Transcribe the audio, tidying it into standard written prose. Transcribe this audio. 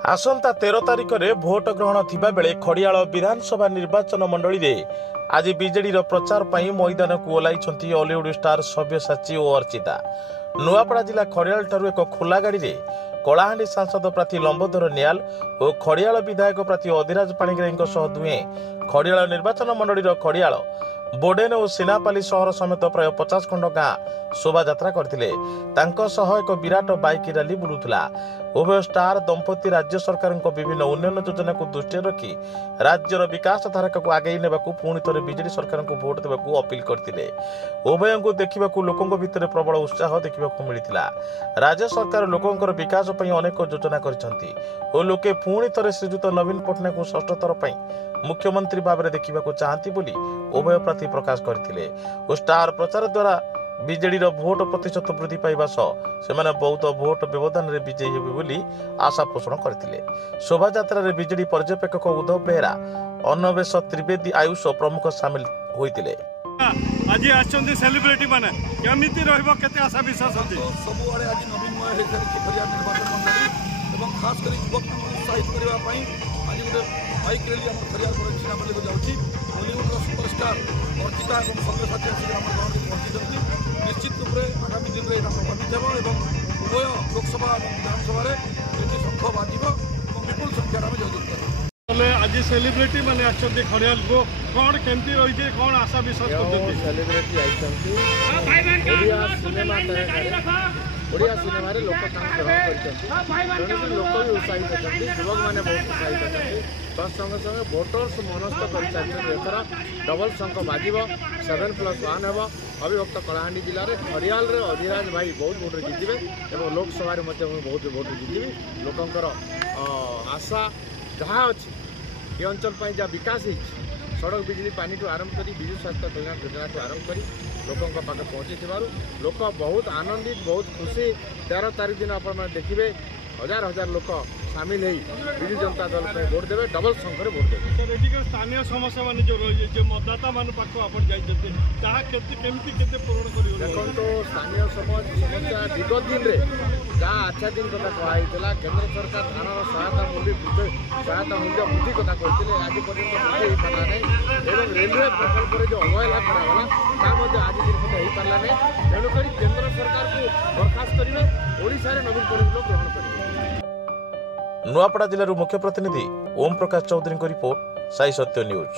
आसंता 13 तारिख में भोट ग्रहण थिबा बेले खड़ियाल विधानसभा निर्वाचन मंडली रे आज बीजेडी प्रचार पर मैदान को ओह्लैछंती हॉलीवुड स्टार सब्यसाची और अर्चिता। नुआपड़ा जिला खड़ियाल ठारू एक खोला गाड़ी रे कलाहांडी सांसद प्रार्थी लंबोदर नियाल और खड़ियाल विधायक प्रार्थी अधिराज पाणिग्राही दुहे खड़ियाल निर्वाचन मंडली खड़ियाल बोडेन और सिनापाली सहर समेत प्राय 50 खंड गाँ शोभा यात्रा करथिले। एक विराट बाइक रैली बुलुला। उभय स्टार दंपति राज्य सरकार विभिन्न उन्नयन योजना को दृष्टि रखी राज्यर विकास धारक को आगे नेबाकू पुणी थे बीजेडी सरकार को भोट देवाकू अपील करथिले। उभय को देखा लोकों भितर प्रबल उत्साह देखा मिलता। राज्य सरकार लोकंर विकास पर अनेक योजना करछंती और लोके पुणी थे श्रीजुत नवीन पट्टनायक को षष्ठ थर मुख्यमंत्री भाव में देखा चाहती बोली उभय प्रार्थी प्रकाश करथिले। स्टार प्रचार द्वारा बीजेडी भोट प्रतिशत वृद्धि पाइबा से बहुत भोट व्यवधान में विजयी हेबे बोली आशा पोषण करथिले। शोभा यात्रा रे बीजेडी पर्यवेक्षक उद्धव बेहरा, अन्नवेश त्रिवेदी, आयुष प्रमुख सामिल होइतिले। आज आछंती सेलिब्रिटी माने केमिति रहबो केते आशा विश्वास होती सब आड़े आज नवीनमय हे खरिया निर्वाचन मंडली एवं खास करी युवक को उत्साहित करबा पई आज गोटे बाइक रैली हम खरिया पर सिनापल्ली को जाउची। हॉलीवुड सुपरस्टार अर्चिता एवं सब्यसाची आसी हम गाँव में पहुंची। निश्चित रूप से आगामी दिन में प्रभावित हो एवं उभय लोकसभा और विधानसभा शंख बाजिब और विपुल संख्यार आम जयजुक्त आज सेलिब्रिटी मैंने आछंती खड़ियाल को कौन केमती रही कौन आशा विश्वास करते सेलिब्रिटी आइछंती ओडिया सिनेमा रे लोक ग्रहण करछंती। लोक भी उत्साहित होती, युवक मैंने बहुत उत्साहित होती। तत् संगे संगे भोटर्स मनस्थ कर डबल शंख बाजिब 7+1 हेब। अविभक्त कलाहांडी जिले में खड़ियाल रे अधिराज भाई बहुत भोट जीतबे और लोकसभा बहुत भोट जीतबी। लोकंकर आशा जहाँ अच्छी ये अंचल पर जहाँ विकास है सड़क बिजली पानी ठू आरंभ कर विजु स्वास्थ्य कल्याण योजना ठू आरंभ कर लोकों पाखे पहुँची लोक बहुत आनंदित बहुत खुशी। 13 तारिख दिन आप देखिए हजार हजार लोक सामिल हो विजु जनता दल पे भोट देवे, डबल संख्या भोट देवे। स्थानीय समस्या मान जो मतदाता मान पाख आप देखो तो स्थानीय समस्या विगत दिन में जहाँ अच्छा दिन कथा कहला केंद्र सरकार धान सहायता मूल्य वृद्धि कथा कहते आज पर्यटन वृद्धि हो पारा नहीं। रेलवे प्रकल्प जो अवहेला कराला आज दिन हो पारा नहीं। तेणुक केंद्र सरकार को बर्खास्त करेंगे, ओडिशा रे नवीन पट्टनायक ग्रहण करेंगे। नुआपड़ा जिलूर मुख्य प्रतिनिधि ओम प्रकाश चौधरी को रिपोर्ट साई सत्य न्यूज।